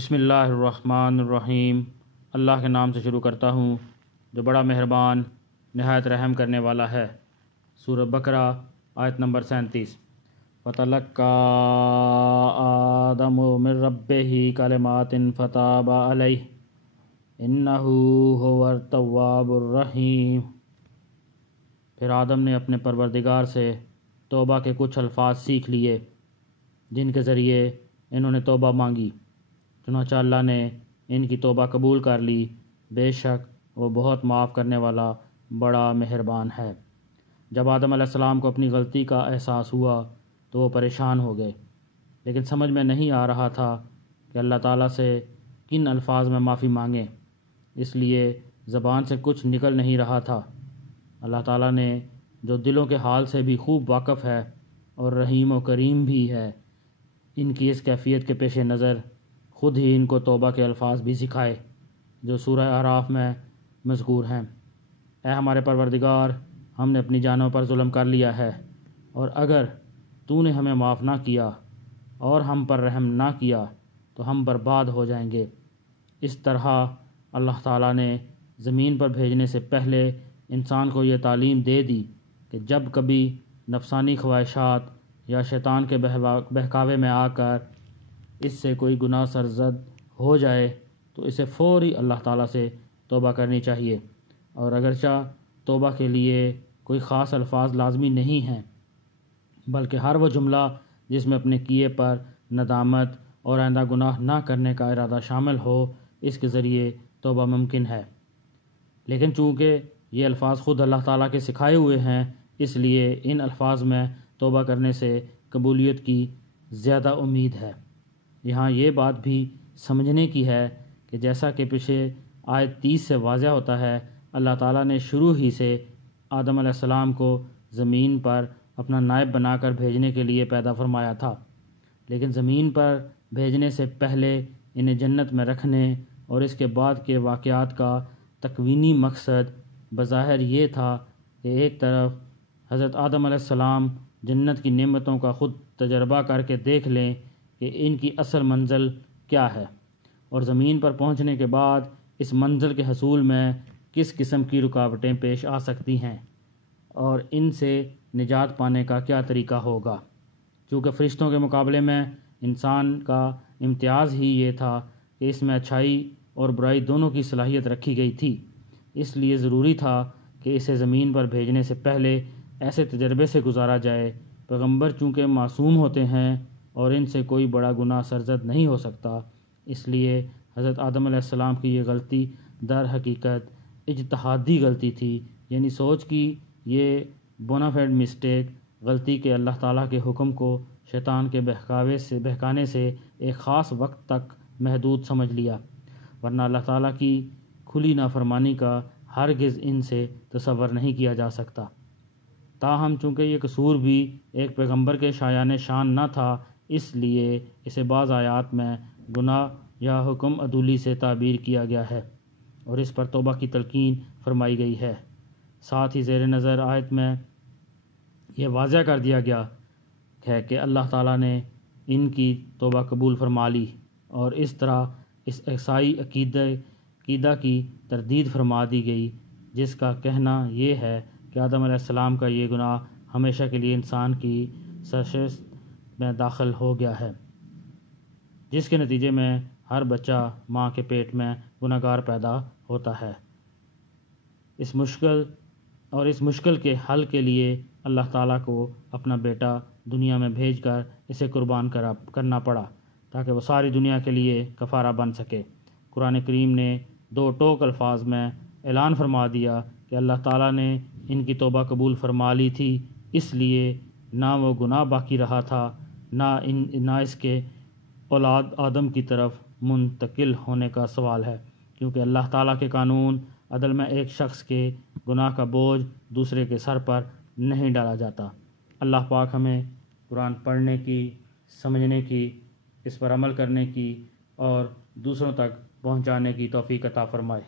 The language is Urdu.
بسم اللہ الرحمن الرحیم۔ اللہ کے نام سے شروع کرتا ہوں جو بڑا مہربان نہایت رحم کرنے والا ہے۔ سورہ بقرہ آیت نمبر 37۔ فَتَلَقَّىٰ آدَمُ مِن رَبِّهِ كَلِمَاتٍ فَتَابَ عَلَيْهِ إِنَّهُ هُوَ التَّوَّابُ الرَّحِيمُ۔ پھر آدم نے اپنے پروردگار سے توبہ کے کچھ الفاظ سیکھ لیے جن کے ذریعے انہوں نے توبہ مانگی، چنانچہ اللہ نے ان کی توبہ قبول کر لی۔ بے شک وہ بہت معاف کرنے والا بڑا مہربان ہے۔ جب آدم علیہ السلام کو اپنی غلطی کا احساس ہوا تو وہ پریشان ہو گئے، لیکن سمجھ میں نہیں آ رہا تھا کہ اللہ تعالیٰ سے کن الفاظ میں معافی مانگیں، اس لیے زبان سے کچھ نکل نہیں رہا تھا۔ اللہ تعالیٰ نے جو دلوں کے حال سے بھی خوب واقف ہے اور رحیم و کریم بھی ہے، ان کی اس کیفیت کے پیش نظر خود ہی ان کو توبہ کے الفاظ بھی سکھائے جو سورہ اعراف میں مذکور ہیں۔ اے ہمارے پروردگار، ہم نے اپنی جانوں پر ظلم کر لیا ہے، اور اگر تو نے ہمیں معاف نہ کیا اور ہم پر رحم نہ کیا تو ہم برباد ہو جائیں گے۔ اس طرح اللہ تعالیٰ نے زمین پر بھیجنے سے پہلے انسان کو یہ تعلیم دے دی کہ جب کبھی نفسانی خواہشات یا شیطان کے بہکاوے میں آ کر اس سے کوئی گناہ سرزد ہو جائے تو اسے فوری اللہ تعالیٰ سے توبہ کرنی چاہیے، اور اگرچہ توبہ کے لیے کوئی خاص الفاظ لازمی نہیں ہیں، بلکہ ہر وہ جملہ جس میں اپنے کیے پر ندامت اور آئندہ گناہ نہ کرنے کا ارادہ شامل ہو، اس کے ذریعے توبہ ممکن ہے۔ لیکن چونکہ یہ الفاظ خود اللہ تعالیٰ کے سکھائے ہوئے ہیں، اس لیے ان الفاظ میں توبہ کرنے سے قبولیت کی زیادہ امید ہے۔ یہاں یہ بات بھی سمجھنے کی ہے کہ جیسا کہ پیچھے آیت 30 سے واضح ہوتا ہے، اللہ تعالیٰ نے شروع ہی سے آدم علیہ السلام کو زمین پر اپنا نائب بنا کر بھیجنے کے لیے پیدا فرمایا تھا، لیکن زمین پر بھیجنے سے پہلے انہیں جنت میں رکھنے اور اس کے بعد کے واقعات کا تکوینی مقصد بظاہر یہ تھا کہ ایک طرف حضرت آدم علیہ السلام جنت کی نعمتوں کا خود تجربہ کر کے دیکھ لیں کہ ان کی اصل منزل کیا ہے، اور زمین پر پہنچنے کے بعد اس منزل کے حصول میں کس قسم کی رکاوٹیں پیش آ سکتی ہیں اور ان سے نجات پانے کا کیا طریقہ ہوگا۔ چونکہ فرشتوں کے مقابلے میں انسان کا امتیاز ہی یہ تھا کہ اس میں اچھائی اور برائی دونوں کی صلاحیت رکھی گئی تھی، اس لیے ضروری تھا کہ اسے زمین پر بھیجنے سے پہلے ایسے تجربے سے گزارا جائے۔ پیغمبر چونکہ معصوم ہوتے ہیں اور ان سے کوئی بڑا گناہ سرزد نہیں ہو سکتا، اس لیے حضرت آدم علیہ السلام کی یہ غلطی در حقیقت اجتہادی غلطی تھی، یعنی سوچ کی یہ بونافائیڈ مسٹیک غلطی کے اللہ تعالیٰ کے حکم کو شیطان کے بہکانے سے ایک خاص وقت تک محدود سمجھ لیا، ورنہ اللہ تعالیٰ کی کھلی نافرمانی کا ہرگز ان سے تصور نہیں کیا جا سکتا۔ تاہم چونکہ یہ قصور بھی ایک پیغمبر کے شایان شان نہ تھا، اس لیے اسے بعض آیات میں گناہ یا حکم عدولی سے تعبیر کیا گیا ہے اور اس پر توبہ کی تلقین فرمائی گئی ہے۔ ساتھ ہی زیر نظر آیت میں یہ واضح کر دیا گیا ہے کہ اللہ تعالیٰ نے ان کی توبہ قبول فرما لی، اور اس طرح اس عیسائی عقیدہ کی تردید فرما دی گئی جس کا کہنا یہ ہے کہ آدم علیہ السلام کا یہ گناہ ہمیشہ کے لیے انسان کی سرشت میں داخل ہو گیا ہے، جس کے نتیجے میں ہر بچہ ماں کے پیٹ میں گناہگار پیدا ہوتا ہے۔ اس مشکل کے حل کے لیے اللہ تعالیٰ کو اپنا بیٹا دنیا میں بھیج کر اسے قربان کرنا پڑا تاکہ وہ ساری دنیا کے لیے کفارہ بن سکے۔ قرآن کریم نے دو ٹوک الفاظ میں اعلان فرما دیا کہ اللہ تعالیٰ نے ان کی توبہ قبول فرما لی تھی، اس لیے نہ وہ گناہ باقی رہا تھا، نہ اس کے اولاد آدم کی طرف منتقل ہونے کا سوال ہے، کیونکہ اللہ تعالیٰ کے قانون عدل میں ایک شخص کے گناہ کا بوجھ دوسرے کے سر پر نہیں ڈالا جاتا۔ اللہ پاک ہمیں قرآن پڑھنے کی، سمجھنے کی، اس پر عمل کرنے کی اور دوسروں تک پہنچانے کی توفیق عطا فرمائے۔